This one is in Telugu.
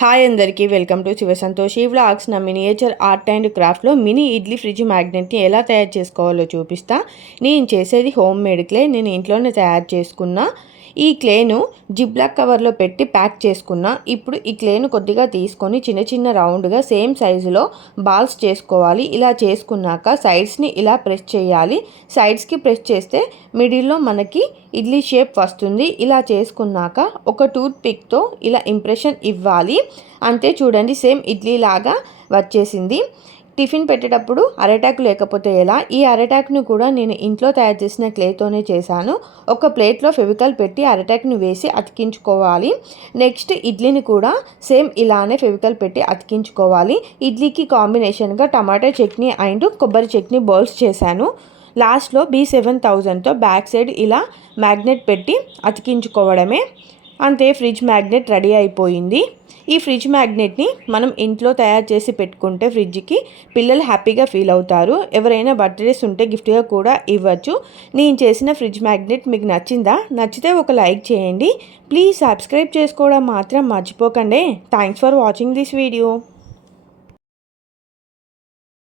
హాయ్ అందరికీ welcome to Shiva Santoshi vlogs. నా మినియేచర్ ఆర్ట్ అండ్ క్రాఫ్ట్లో మినీ ఇడ్లీ ఫ్రిడ్జ్ మ్యాగ్నెట్ని ఎలా తయారు చేసుకోవాలో చూపిస్తా. నేను చేసేది హోమ్ మేడ్ క్లే. నేను ఇంట్లోనే తయారు చేసుకున్న ఈ క్లేను జిప్లాక్ కవర్లో పెట్టి ప్యాక్ చేసుకున్నా. ఇప్పుడు ఈ క్లేను కొద్దిగా తీసుకొని చిన్న చిన్న రౌండ్గా సేమ్ సైజులో బాల్స్ చేసుకోవాలి. ఇలా చేసుకున్నాక సైడ్స్ని ఇలా ప్రెస్ చేయాలి. సైడ్స్కి ప్రెస్ చేస్తే మిడిల్లో మనకి ఇడ్లీ షేప్ వస్తుంది. ఇలా చేసుకున్నాక ఒక టూత్ పిక్తో ఇలా ఇంప్రెషన్ ఇవ్వాలి. అంతే, చూడండి సేమ్ ఇడ్లీ లాగా వచ్చేసింది. టిఫిన్ పెట్టేటప్పుడు అరటాకు లేకపోతే ఎలా? ఈ అరటాకును కూడా నేను ఇంట్లో తయారు చేసిన క్లేతోనే చేశాను. ఒక ప్లేట్లో ఫెవికాల్ పెట్టి అరటాకుని వేసి అతికించుకోవాలి. నెక్స్ట్ ఇడ్లీని కూడా సేమ్ ఇలానే ఫెవికాల్ పెట్టి అతికించుకోవాలి. ఇడ్లీకి కాంబినేషన్గా టమాటో చట్నీ అండ్ కొబ్బరి చట్నీ బౌల్స్ చేశాను. లాస్ట్లో B7000తో బ్యాక్ సైడ్ ఇలా మ్యాగ్నెట్ పెట్టి అతికించుకోవడమే. అంతే, ఫ్రిడ్జ్ మ్యాగ్నెట్ రెడీ అయిపోయింది. ఈ ఫ్రిడ్జ్ మ్యాగ్నెట్ని మనం ఇంట్లో తయారు చేసి పెట్టుకుంటే ఫ్రిడ్జ్కి పిల్లలు హ్యాపీగా ఫీల్ అవుతారు. ఎవరైనా బర్త్డేస్ ఉంటే గిఫ్ట్గా కూడా ఇవ్వచ్చు. నేను చేసిన ఫ్రిడ్జ్ మ్యాగ్నెట్ మీకు నచ్చిందా? నచ్చితే ఒక లైక్ చేయండి. ప్లీజ్ సబ్స్క్రైబ్ చేసుకోవడం మాత్రం మర్చిపోకండి. Thanks for watching this video.